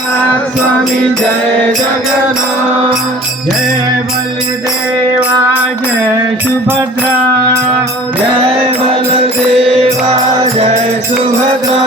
Jagannath Swami Jai Jagannath. Jai Baldeva Jai Subhadra, Jai Baldeva Jai Subhadra.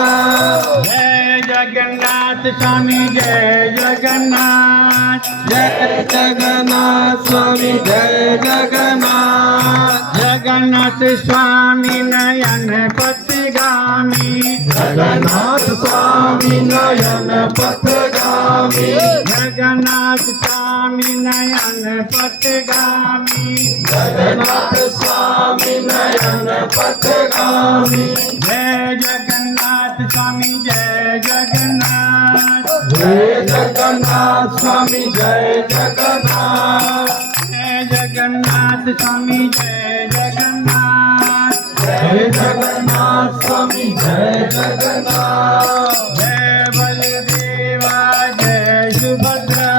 Jai Jagannath Swami Jai Jagannath. Jai Jagannath Swami Jai Jagannath. Jagannath Swami Nayan पथगामी, Jagannath Swami Nayan पथगामी। Jagannath Swami Nayan पथगामी। Jagannath Swami Nayan पथगामी। Jai Jagannath Swami Jai Jagannath. Jai Jagannath Swami Jai Jagannath. Jai Jagannath Swami Jai Jagannath. Jai Jagannath Swami Jai Jagannath. Jai Baldeva Jai Subhadra,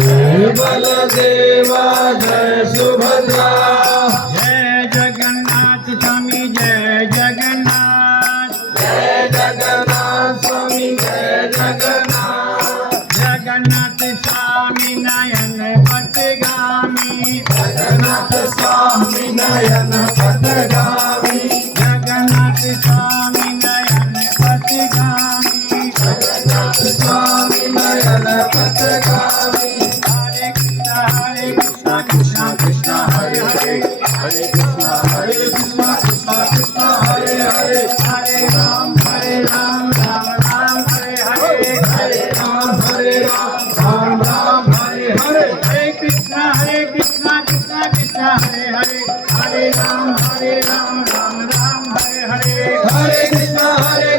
Jai Baldeva Jai Subhadra. Jai Jagannath Swami Jai Jagannath. Jai Jagannath Swami Jai Jagannath. Jagannath Swami Nayan पथगामी, Jagannath Swami Nayan पथगामी। Jagannath Swami Nayan पथगामी। Jagannath Swami Nayan पथगामी। Hare Krishna Krishna Krishna Hare Hare, Hare Krishna Krishna Krishna Hare Hare. Hare Ram Ram Ram Hare Hare. Hare Ram Ram Ram Hare Hare. Hare Krishna Krishna Krishna Hare Hare, Hare Ram Ram Ram Hare Hare. Hare Krishna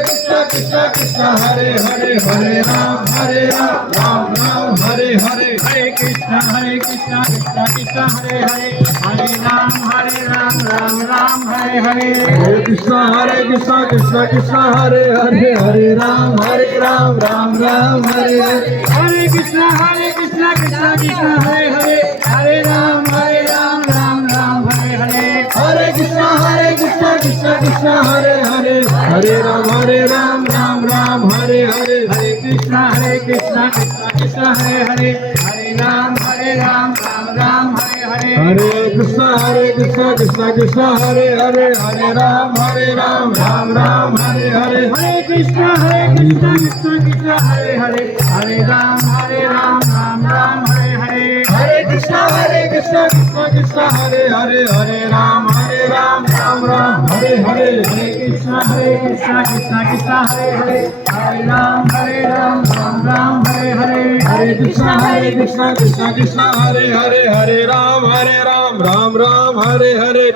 Krishna Krishna Hare Hare. Hare Ram Ram Ram Hare Hare. Hare Krishna Krishna Krishna Hare Hare, Hare Ram Ram Hare Hare. Hare Krishna Krishna Krishna Hare Hare. Hare Ram Ram Ram Hare Hare. Hare Krishna Krishna Krishna Hare Hare, Hare Ram Ram Hare Hare. Hare Krishna Krishna Krishna Hare Hare. Hare Ram Ram Hare Hare. Hare Krishna Krishna Krishna Hare Hare, Hare Ram Ram Hare Hare. Hare Krishna Krishna Krishna Hare Hare. Hare Ram Ram Hare Hare. Hare Krishna Krishna Krishna Hare Hare, Hare Ram Ram Hare Hare. Hare Krishna Krishna Krishna Hare Hare. Hare Ram Ram Hare Hare. Hare Krishna Krishna Krishna Hare Hare, Hare Ram Ram Hare Hare. Hare Krishna Krishna Krishna Hare Hare. Hare Ram Ram Ram Hare Hare.